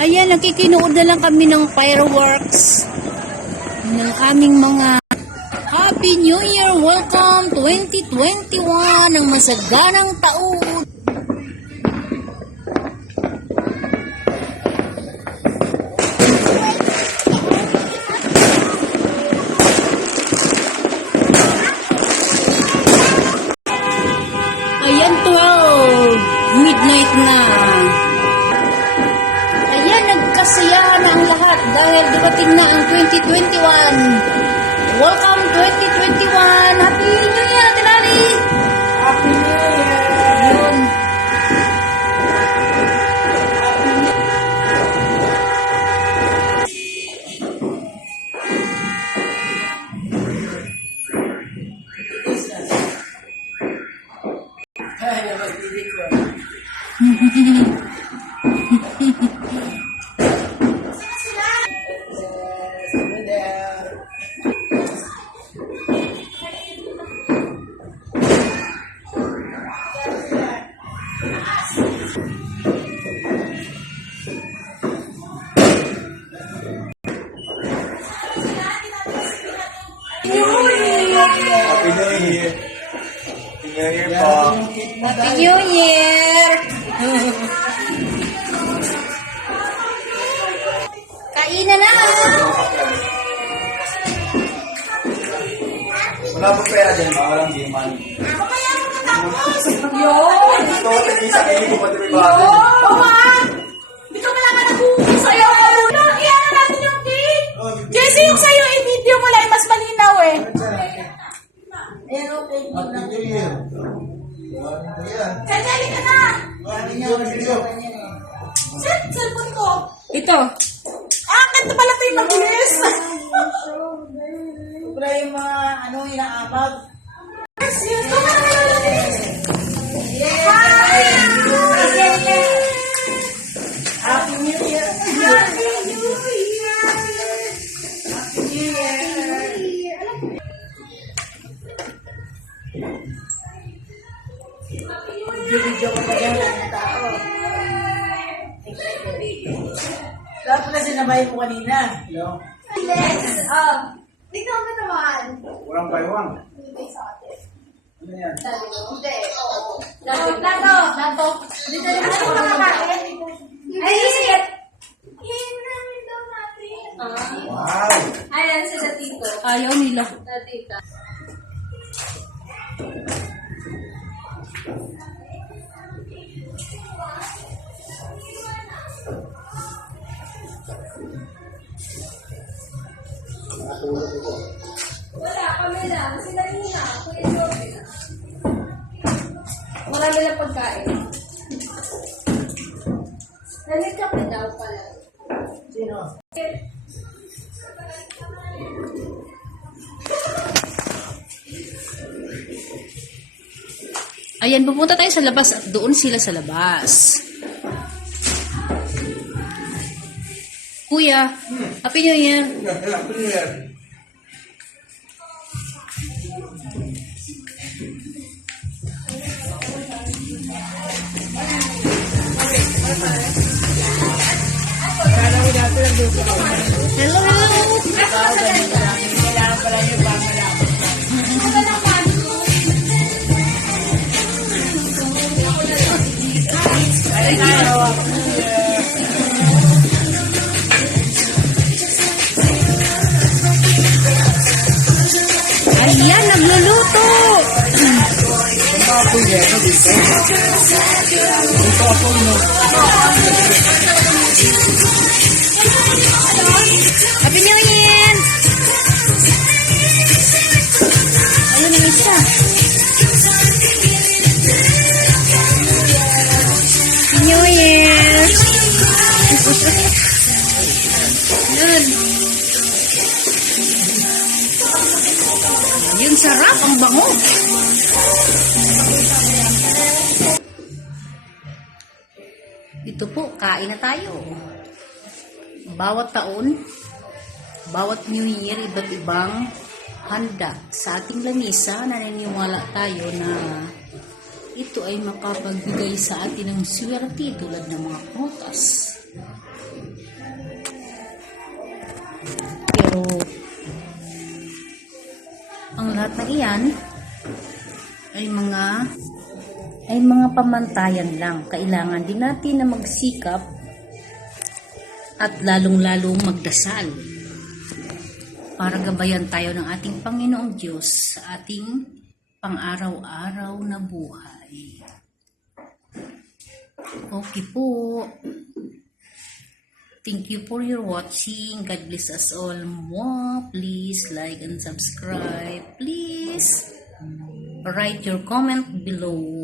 Ayan, nakikinood na lang kami ng fireworks ng aming mga Happy New Year! Welcome 2021 ng masaganang taon! Ayan, 12. Midnight na. Dumating na ang 2021. Welcome Happy New Year. Happy New Year po. Happy New Year! Kainan na! Wala po pera dyan? Walang game money. Yun! Gusto ko tayo sa kayo ko pati may bago. Yun! Dito ka naman nag-uusap sa'yo. Iyan na natin yung cake! Jesse, yung sa'yo i-video mo lang, mas malinaw eh. Okay. New Year. Ayan. Sandali ka na! Video, video. Set, cellphone ko. Ito. Ah, kanta pala ito yung mabilis. Sobra yung mga ano, inaabag. Video ko pa yan ng tao. Dapat na sinabay mo kanina. Hello. Yes. Um, tingnan mo naman. Walang baywang. Ano yan? Hindi, oo. Lato. Lato. Dito Wala, kami lang. Sila muna. Kuya Joby. Marami lang pagkain. Nalikape daw pala. Ayan, pupunta tayo sa labas doon sila sa labas. Kuya, Happy New Year. Happy New Year! Ayun ang isa. New Year! Yun. Yun sarap, ang bango. Dito po, kain na tayo. Bawat taon, bawat New Year, iba't ibang handa sa ating lamisa. Naniniwala tayo na ito ay makapagbigay sa atin ng swerte tulad ng mga prutas, Pero, ang lahat na iyan ay mga ay mga pamantayan lang. Kailangan din natin na magsikap at lalong-lalong magdasal para gabayan tayo ng ating Panginoong Diyos sa ating pang-araw-araw na buhay. Okay po. Thank you for your watching. God bless us all more. Please like and subscribe. Please write your comment below.